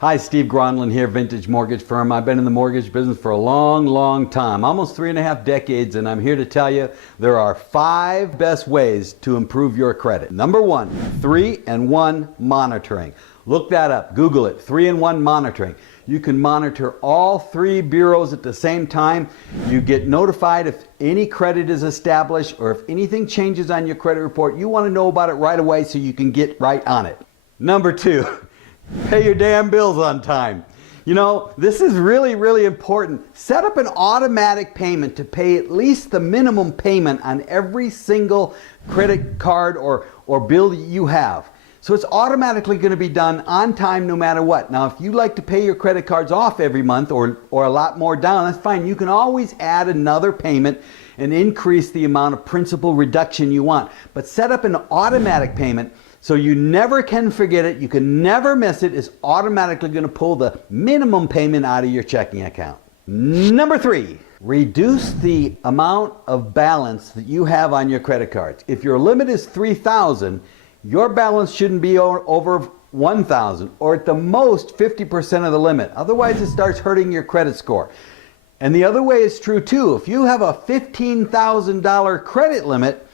Hi, Steve Gronlund here, Vintage Mortgage Firm. I've been in the mortgage business for a long time, almost 3.5 decades, and I'm here to tell you there are 5 best ways to improve your credit. Number 1, 3-in-1 monitoring. Look that up, Google it, 3-in-1 monitoring. You can monitor all 3 bureaus at the same time. You get notified if any credit is established or if anything changes on your credit report. You want to know about it right away so you can get right on it. Number 2, pay your damn bills on time. You know, this is really important. Set up an automatic payment to pay at least the minimum payment on every single credit card or bill that you have. So it's automatically going to be done on time no matter what. Now, if you like to pay your credit cards off every month or a lot more down, that's fine. You can always add another payment and increase the amount of principal reduction you want. But set up an automatic payment so you never can forget it, you can never miss it. It's automatically going to pull the minimum payment out of your checking account. Number 3, reduce the amount of balance that you have on your credit cards. If your limit is $3,000, your balance shouldn't be over $1,000 or at the most 50% of the limit. Otherwise it starts hurting your credit score. And the other way is true too. If you have a $15,000 credit limit,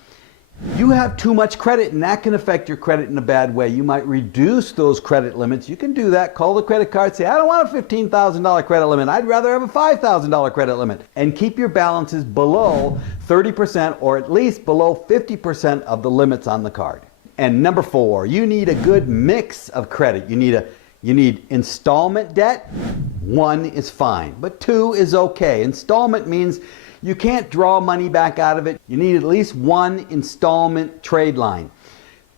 you have too much credit and that can affect your credit in a bad way. You might reduce those credit limits. You can do that. Call the credit card, say, I don't want a $15,000 credit limit. I'd rather have a $5,000 credit limit. And keep your balances below 30% or at least below 50% of the limits on the card. And number 4, you need a good mix of credit. You need installment debt. 1 is fine, but 2 is okay. Installment means you can't draw money back out of it. You need at least 1 installment trade line.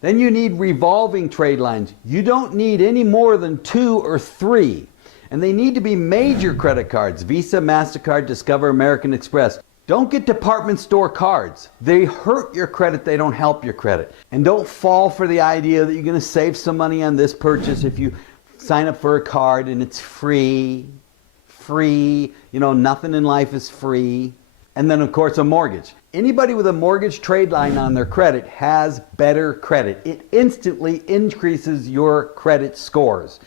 Then you need revolving trade lines. You don't need any more than 2 or 3. And they need to be major credit cards. Visa, MasterCard, Discover, American Express. Don't get department store cards. They hurt your credit, they don't help your credit. And don't fall for the idea that you're going to save some money on this purchase if you sign up for a card and it's free. You know, nothing in life is free. And then of course a mortgage. Anybody with a mortgage trade line on their credit has better credit. It instantly increases your credit scores.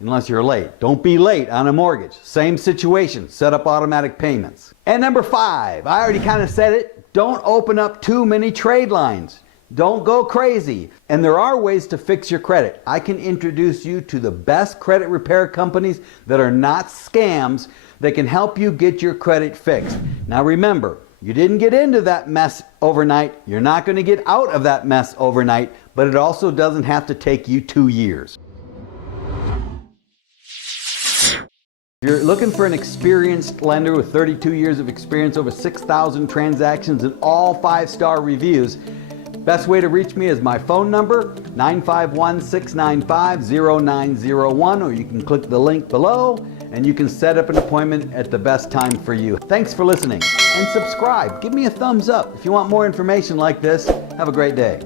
Unless you're late. Don't be late on a mortgage. Same situation. Set up automatic payments. And number 5, I already kind of said it. Don't open up too many trade lines. Don't go crazy. And there are ways to fix your credit. I can introduce you to the best credit repair companies that are not scams that can help you get your credit fixed. Now remember, you didn't get into that mess overnight. You're not going to get out of that mess overnight, but it also doesn't have to take you 2 years. If you're looking for an experienced lender with 32 years of experience, over 6,000 transactions, and all 5-star reviews, best way to reach me is my phone number, 951-695-0901, or you can click the link below and you can set up an appointment at the best time for you. Thanks for listening and subscribe. Give me a thumbs up if you want more information like this. Have a great day.